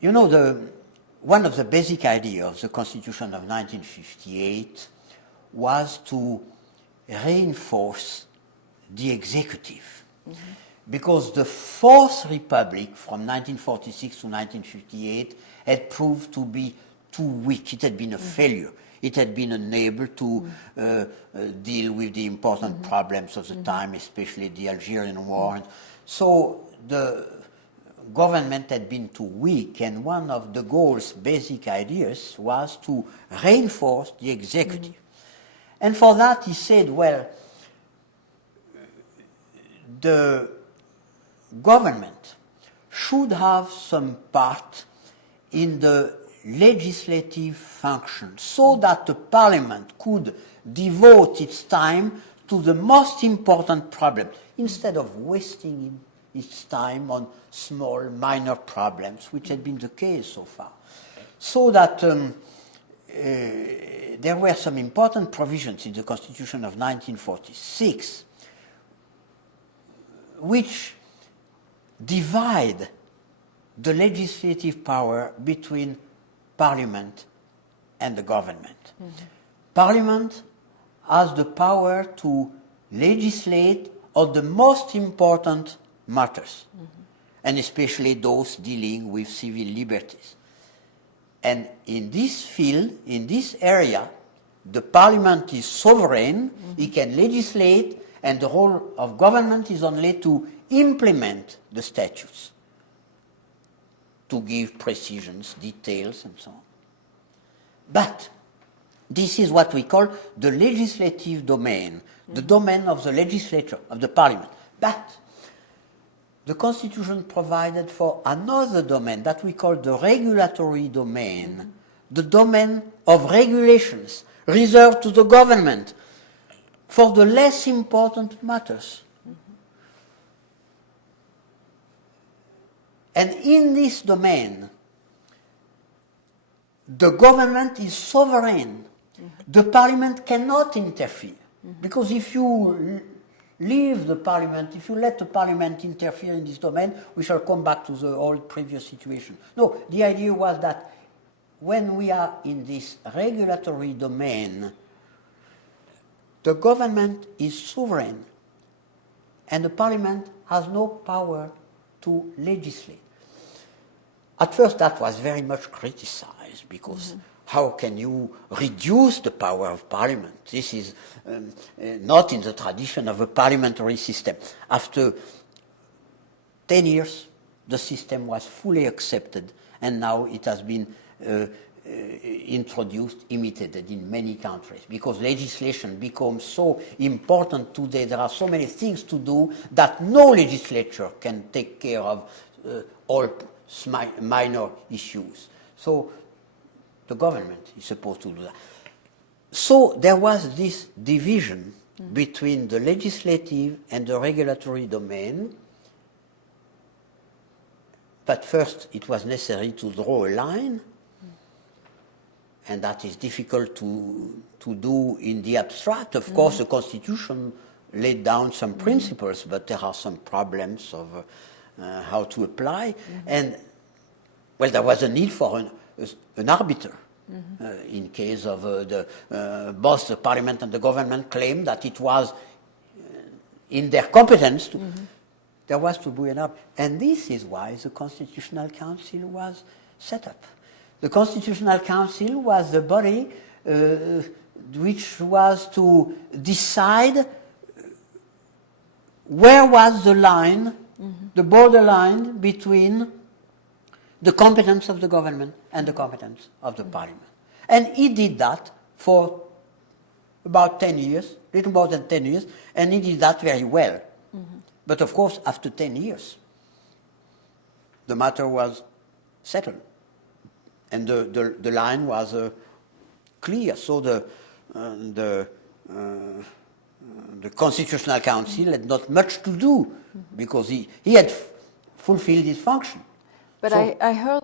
You know, one of the basic ideas of the Constitution of 1958 was to reinforce the executive. Mm-hmm. Because the Fourth Republic from 1946 to 1958 had proved to be too weak. It had been a failure. It had been unable to deal with the important problems of the time, especially the Algerian War. So the government had been too weak, and one of de Gaulle's basic ideas was to reinforce the executive. And for that he said, well, the government should have some part in the legislative function so that the parliament could devote its time to the most important problem instead of wasting its time on small, minor problems, which had been the case so far. So that there were some important provisions in the Constitution of 1946 which divide the legislative power between Parliament and the government. Mm-hmm. Parliament has the power to legislate on the most important matters, and especially those dealing with civil liberties. And in this field, in this area, the Parliament is sovereign, it can legislate, and the role of government is only to implement the statutes, to give precisions, details, and so on. But this is what we call the legislative domain, the domain of the legislature, of the Parliament. But the Constitution provided for another domain that we call the regulatory domain, the domain of regulations reserved to the government for the less important matters. And in this domain, the government is sovereign. The Parliament cannot interfere. Because if you leave the Parliament, if you let the Parliament interfere in this domain, we shall come back to the old previous situation. No, the idea was that when we are in this regulatory domain, the government is sovereign, and the Parliament has no power to legislate. At first that was very much criticized, because how can you reduce the power of Parliament? This is not in the tradition of a parliamentary system. After 10 years, the system was fully accepted, and now it has been introduced, imitated in many countries, because legislation becomes so important today. There are so many things to do that no legislature can take care of all minor issues. So the government is supposed to do that. So there was this division between the legislative and the regulatory domain. But first it was necessary to draw a line, and that is difficult to do in the abstract. Of course, the Constitution laid down some principles, but there are some problems of how to apply. And, well, there was a need for an arbiter. In case of both the Parliament and the government claimed that it was in their competence, there was to be an arbiter. And this is why the Constitutional Council was set up. The Constitutional Council was the body which was to decide where was the line, the borderline between the competence of the government and the competence of the Parliament. And he did that for about 10 years, little more than 10 years, and he did that very well. But of course, after 10 years, the matter was settled. And the line was clear. So the Constitutional Council had not much to do, because he had fulfilled his function. But so, I heard